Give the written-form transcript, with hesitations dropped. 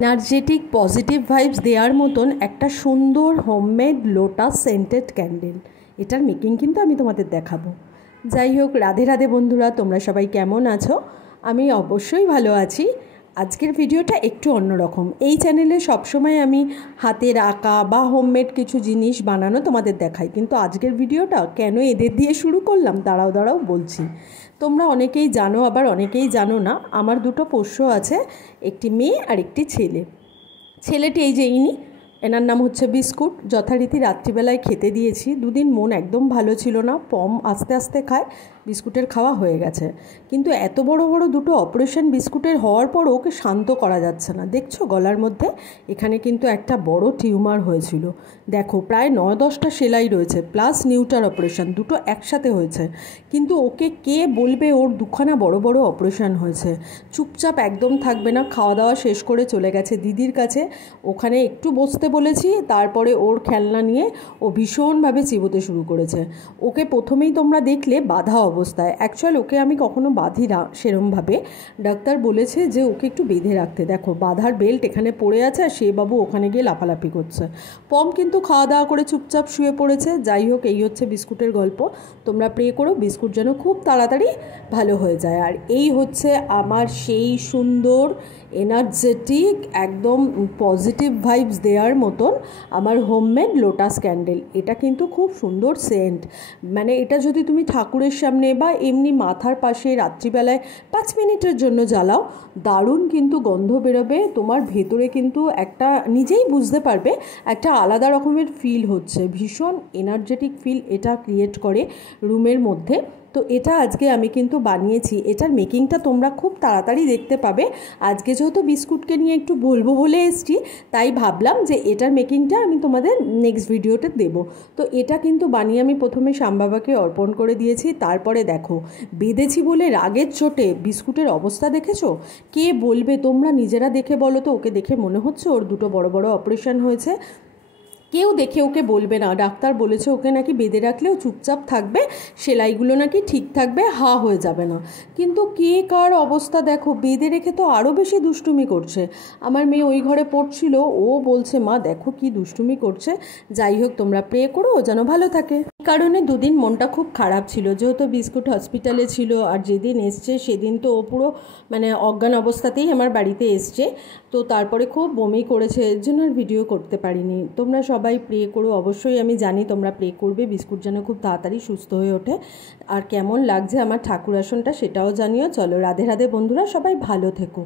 Energetic positive vibes দেওয়ার মতন একটা সুন্দর হোমমেড লোটাস সেন্টেড ক্যান্ডেল। এটার মেকিং কিন্তু আমি তোমাদের দেখাবো। যাই হোক, রাধে রাধে বন্ধুরা, তোমরা সবাই কেমন আছো? আমি অবশ্যই ভালো আছি। আজকের ভিডিওটা একটু অন্যরকম। এই চ্যানেলে সবসময় আমি হাতের আঁকা বা হোমমেড কিছু জিনিস বানানো তোমাদের দেখাই, কিন্তু আজকের ভিডিওটা কেন এদের দিয়ে শুরু করলাম দাঁড়াও বলছি। তোমরা অনেকেই জানো, আবার অনেকেই জানো না, আমার দুটো পোষ্য আছে, একটি মেয়ে আর একটি ছেলে। ছেলেটি এই যে ইনি, এনার নাম হচ্ছে বিস্কুট। যথারীতি রাত্রিবেলায় খেতে দিয়েছি। দুদিন মন একদম ভালো ছিল না, পম আস্তে আস্তে খায়, বিস্কুটের খাওয়া হয়ে গেছে। কিন্তু এত বড় বড় দুটো অপারেশন বিস্কুটের হওয়ার পরও ওকে শান্ত করা যাচ্ছে না। দেখছো গলার মধ্যে এখানে কিন্তু একটা বড় টিউমার হয়েছিল। দেখো প্রায় 9-10টা সেলাই রয়েছে, প্লাস নিউটার অপারেশন, দুটো একসাথে হয়েছে। কিন্তু ওকে কে বলবে ওর দুখানা বড় বড় অপারেশন হয়েছে। চুপচাপ একদম থাকবে না, খাওয়া দাওয়া শেষ করে চলে গেছে দিদির কাছে। ওখানে একটু বসতে বলেছি, তারপরে ওর খেলনা নিয়ে ও ভীষণভাবে চিবোতে শুরু করেছে। ওকে প্রথমেই তোমরা দেখলে বাঁধা অবস্থায়। অ্যাকচুয়াল ওকে আমি কখনো বাঁধি না সেরমভাবে, ডাক্তার বলেছে যে ওকে একটু বেঁধে রাখতে। দেখো বাঁধার বেল্ট এখানে পড়ে আছে, আর সে বাবু ওখানে গিয়ে লাফালাফি করছে। পম কিন্তু খাওয়া দাওয়া করে চুপচাপ শুয়ে পড়েছে। যাই হোক, এই হচ্ছে বিস্কুটের গল্প। তোমরা প্রে করো বিস্কুট যেন খুব তাড়াতাড়ি ভালো হয়ে যায়। আর এই হচ্ছে আমার সেই সুন্দর এনার্জেটিক একদম পজিটিভ ভাইবস দেওয়ার মতন আমার হোমমেড লোটাস ক্যান্ডেল। এটা কিন্তু খুব সুন্দর সেন্ট। মানে এটা যদি তুমি ঠাকুরের সামনে বা এমনি মাথার পাশে রাত্রিবেলায় 5 মিনিটের জন্য জ্বালাও, দারুণ কিন্তু গন্ধ বেরোবে। তোমার ভেতরে কিন্তু একটা নিজেই বুঝতে পারবে একটা আলাদা রকমের ফিল হচ্ছে, ভীষণ এনার্জেটিক ফিল এটা ক্রিয়েট করে রুমের মধ্যে। তো এটা আজকে আমি কিন্তু বানিয়েছি। এটার মেকিংটা তোমরা খুব তাড়াতাড়ি দেখতে পাবে। আজকে যেহেতু বিস্কুটকে নিয়ে একটু বলবো বলে এসছি, তাই ভাবলাম যে এটার মেকিংটা আমি তোমাদের নেক্সট ভিডিওতে দেব। তো এটা কিন্তু বানিয়ে আমি প্রথমে শ্যামবাবাকে অর্পণ করে দিয়েছি। তারপরে দেখো বেঁধেছি বলে রাগের চোটে বিস্কুটের অবস্থা দেখেছো? কে বলবে, তোমরা নিজেরা দেখে বলো তো। ওকে দেখে মনে হচ্ছে ওর দুটো বড় বড় অপারেশন হয়েছে? কেউ দেখে ওকে বলবে না। ডাক্তার বলেছে ওকে নাকি বেঁধে রাখলেও চুপচাপ থাকবে, সেলাইগুলো নাকি ঠিক থাকবে, হা হয়ে যাবে না। কিন্তু কে কার অবস্থা দেখো, বেঁধে রেখে তো আরও বেশি দুষ্টুমি করছে। আমার মেয়ে ওই ঘরে পড়ছিল, ও বলছে মা দেখো কি দুষ্টুমি করছে। যাই হোক, তোমরা প্রে করো ও যেন ভালো থাকে। এই কারণে দুদিন মনটা খুব খারাপ ছিল, যেহেতু বিস্কুট হসপিটালে ছিল। আর যেদিন এসছে সেদিন তো ও পুরো মানে অজ্ঞান অবস্থাতেই আমার বাড়িতে এসছে। তো তারপরে খুব বমি করেছে, এর জন্য আর ভিডিও করতে পারিনি। তোমরা সবাই প্রে করো, অবশ্যই আমি জানি তোমরা প্রে করবে বিস্কুট যেন খুব তাড়াতাড়ি সুস্থ হয়ে ওঠে। আর কেমন লাগছে আমার ঠাকুর আসনটা সেটাও জানিও। চলো রাধে রাধে বন্ধুরা, সবাই ভালো থেকো।